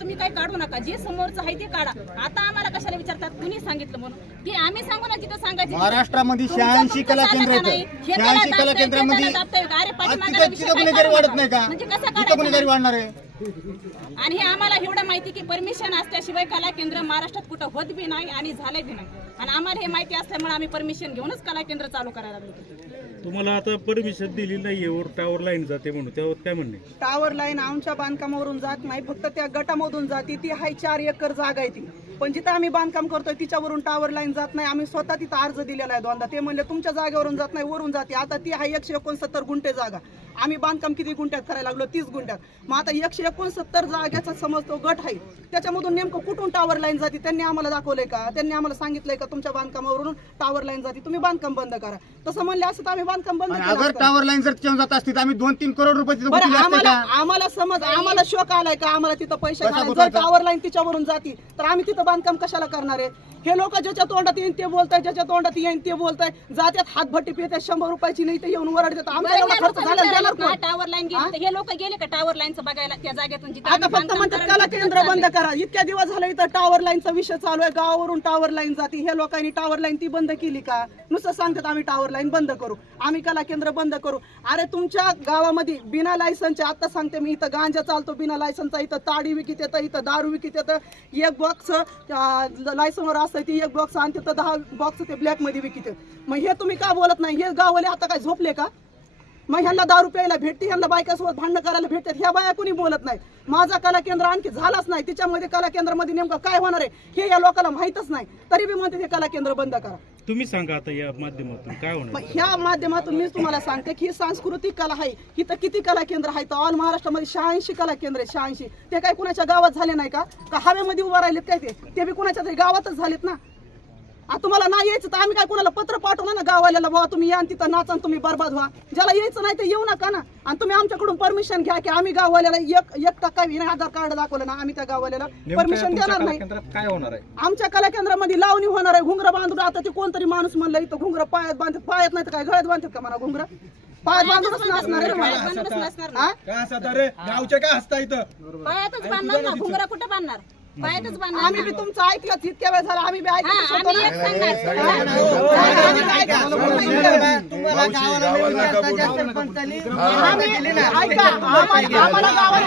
तुम्ही काही काढू नका. जे समोरचं आहे ते काढा. आता आम्हाला कशाला विचारतात? कुणी सांगितलं म्हणून? की आम्ही सांगू ना जिथं सांगायचं तिथं. महाराष्ट्रामध्ये शहाऐंशी कला केंद्र हे शहाऐंशी कला केंद्रामध्ये ते. अरे तिथं तिथं काय वाढत. नाही का? म्हणजे कसं तिथं गुन्हेगारी वाढणार आहे? आणि हे आम्हाला एवढं माहिती की परमिशन असल्याशिवाय कला केंद्र महाराष्ट्रात कुठं होत बी नाही आणि झालंय बी नाही. आणि आम्हाला हे माहिती असल्यामुळे आम्ही परमिशन घेऊनच कला केंद्र चालू करायला लागलो. तुम्हाला आता परमिशन दिली नाहीये वर टावर लाईन जाते म्हणून. त्यावर काय म्हणणे टावर लाईन आमच्या बांधकामावरून जात नाही फक्त त्या गटामधून जाते. ती हाय चार एकर जागा आहे ती. पण जिथं आम्ही बांधकाम करतोय तिच्यावरून टावर लाईन जात नाही. आम्ही स्वतः तिथं अर्ज दिलेला आहे दोनदा. ते म्हणले तुमच्या जागेवरून जात नाही वरून जाते. आता ती आहे एकशे एकोणसत्तर गुंठे जागा. आम्ही बांधकाम किती गुंठ्यात करायला लागलो? तीस गुंठ्यात. मग आता एकशे एकोणसत्तर जागेचा समज तो गट आहे. त्याच्यामधून नेमकं कुठून टावर लाईन जाते? त्यांनी आम्हाला दाखवलंय का? त्यांनी आम्हाला सांगितलंय का तुमच्या बांधकामावरून टावर लाईन जाते? तुम्ही बांधकाम बंद करा. तसं म्हणले असं तर आम्ही बांधकाम बंद केलं अगर असतं. टावर लाईन जर तिच्यावर जात असती तर आम्ही दोन तीन करोड रुपये तिथं बरं गुंतवले असते आम्हाला का? आम्हाला समज आम्हाला शोक आलाय का? आम्हाला तिथं पैसे कसा. जर गुंतवायचा? टावर लाईन तिच्यावरून जाती तर आम्ही तिथं बांधकाम कशाला करणार आहे? हे लोक ज्याच्या तोंडात येईन ते बोलताय ज्याच्या तोंडात येईन ते बोलताय. जात्यात हातभट्टी पितात शंभर रुपयाची नाही ते येऊन वरडतात आमचा एवढा खर्च झाला कोण? टावर लाईन गेली तर हे लोक गेले का टावर लाईनचं बघायला त्या जागेतून जिथं आता आम्ही फक्त बांधकाम म्हणतात करायला कला केंद्र बंद. करा. इतक्या दिवस झाले इथं टावर लाईनचा विषय चालू आहे. गावावरून टावर लाईन जाते. हे लोकांनी टावर लाईन ती बंद केली का? नुसतं सांगतात आम्ही टावर लाईन बंद करू. आम्ही कला केंद्र बंद करू. अरे तुमच्या गावामध्ये बिना लायसनचे आता सांगते मी इथं गांजा चालतो बिना लायसनचा इथं ताडी विकित येतं इथं दारू विकित येतं. एक बॉक्स लायसनवर असतं ती एक बॉक्स आणि तिथं दहा बॉक्स ते ब्लॅकमध्ये विकित येतं. मग हे तुम्ही का बोलत नाही? हे गाववाले आता काय झोपले का? मग ह्यांना दारू प्यायला भेटते ह्यांना बायकासोबत भांडणं करायला भेटतात ह्या बाया कोणी बोलत नाही. माझा कला केंद्र आणखी झालाच नाही. तिच्यामध्ये कला केंद्रामध्ये नेमकं काय होणार आहे हे या लोकांना माहीतच नाही. तरी बी म्हणते हे कला केंद्र बंद करा. तुम्ही सांगा आता या माध्यमातून काय होणार ह्या माध्यमातून मी तुम्हाला सांगते की ही सांस्कृतिक कला आहे. इथं किती कला केंद्र आहेत? ऑल महाराष्ट्रामध्ये शहाऐंशी कला केंद्र आहे शहाऐंशी. ते काय कुणाच्या गावात झाले नाही का हवेमध्ये उभा राहिलेत काय ते? ते बी कुणाच्या तरी गावातच झालेत ना? तुम्हाला नाही यायचं तर आम्ही काय कोणाला पत्र पाठवलं ना गावाल्याला? बाबा तुम्ही या आणि तिथं नाचा तुम्ही बरबाद व्हा. ज्याला यायचं नाही ते येऊ नका ना. आणि तुम्ही आमच्याकडून परमिशन घ्या की आम्ही गाववाल्याला एक एक टक्का विना आधार कार्ड दाखवलं ना आम्ही त्या गाववाल्याला परमिशन देणार नाही. काय होणार आहे? आमच्या कला केंद्रामध्ये लावणी होणार आहे. घुंगरं बांधून आता ते कोणतरी माणूस म्हणलं इथं घुंगरं पायात बांधत पायात नाही तर काय गळ्यात बांधतात का मला घुंगरं? पायात बांधूनच नसणार आहे. हा? काय असं रे? गावचे काय हसता इथं? पायातच बांधणार ना घुंगरा कुठं बांधणार? बांधणार आम्ही बी तुमचं ऐकलं इतक्या वेळ झाला. आम्ही बी हा, ऐकलं आम्ही एक सांगणार आम्ही बी ऐकलं. तुम्हाला गावाला नवीन जास्त सरपंचांनी. आम्ही- ऐका आम्हाला आम्हाला गावाला